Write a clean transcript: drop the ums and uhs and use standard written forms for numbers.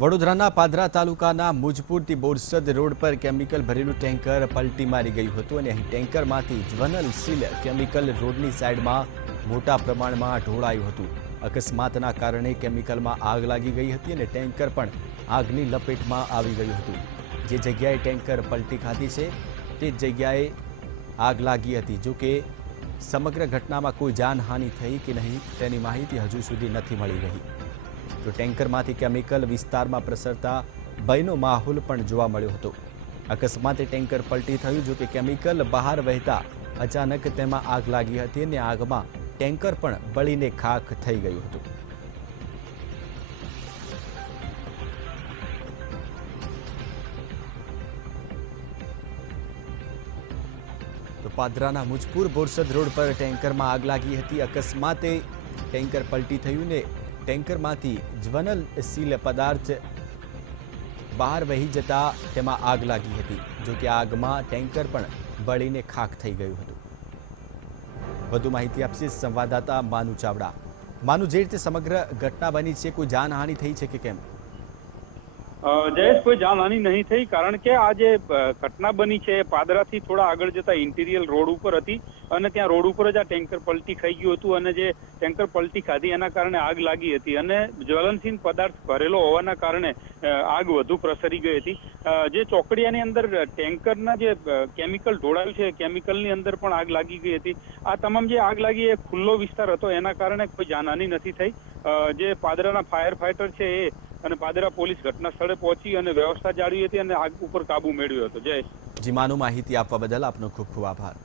વડોદરાના પાદરા તાલુકાના મુજપુરથી બોરસદ રોડ પર કેમિકલ ભરેલું ટેન્કર પલટી મારી ગયું હતું અને અહીં ટેન્કરમાંથી જ્વલન સીલ કેમિકલ રોડની સાઈડમાં મોટા પ્રમાણમાં ઢોળાયું હતું। અકસ્માતના કારણે કેમિકલમાં આગ લાગી ગઈ હતી અને ટેન્કર પણ આગની લપેટમાં આવી ગયું હતું। જે જગ્યાએ ટેન્કર પલટી ખાધી છે તે જગ્યાએ આગ લાગી હતી। જો કે સમગ્ર ઘટનામાં કોઈ જાનહાનિ થઈ કે નહીં તેની માહિતી હજુ સુધી નથી મળી રહી। તો ટેન્કરમાંથી કેમિકલ વિસ્તારમાં પ્રસરતા ભયનો માહોલ પણ જોવા મળ્યો હતો। અકસ્માતે ટેન્કર પલટી થયું। જો કે કેમિકલ બહાર વહેતા અચાનક તેમાં આગ લાગી હતી અને આગમાં ટેન્કર પણ બળીને ખાખ થઈ ગયું હતું। તો પાદરાના મુજપુર બોરસદ રોડ પર ટેન્કરમાં આગ લાગી હતી। અકસ્માતે ટેન્કર પલટી થયું ને ટેન્કરમાંથી જ્વલનશીલ પદાર્થ બહાર વહી જતા તેમાં આગ લાગી હતી। જો કે આગમાં ટેન્કર પણ બળીને ખાખ થઈ ગયું હતું। વધુ માહિતી આપશે સંવાદદાતા માનુ ચાવડા। માનુ, જે રીતે સમગ્ર ઘટના બની છે, કોઈ જાનહાનિ થઈ છે કે કેમ? જયેશ, કોઈ જાનહાનિ નહીં થઈ, કારણ કે આ જે ઘટના બની છે પાદરાથી થોડા આગળ જતા ઇન્ટિરિયર રોડ ઉપર હતી અને ત્યાં રોડ ઉપર જ આ ટેન્કર પલટી ખાઈ ગયું હતું અને જે ટેન્કર પલટી ખાધી એના કારણે આગ લાગી હતી અને જ્વલનશીલ પદાર્થ ભરેલો હોવાના કારણે આગ વધુ પ્રસરી ગઈ હતી। જે ચોકડિયાની અંદર ટેન્કરના જે કેમિકલ ઢોળાયું છે કેમિકલની અંદર પણ આગ લાગી ગઈ હતી। આ તમામ જે આગ લાગી એ ખુલ્લો વિસ્તાર હતો, એના કારણે કોઈ જાનહાનિ નથી થઈ। જે પાદરાના ફાયર ફાઈટર છે એ અને પાદરા પોલીસ ઘટના સ્થળે પહોંચી અને વ્યવસ્થા જાળવી હતી અને આગ ઉપર કાબુ મેળવ્યો હતો। જય જી માનુ, માહિતી આપવા બદલ આપનો ખૂબ ખૂબ આભાર।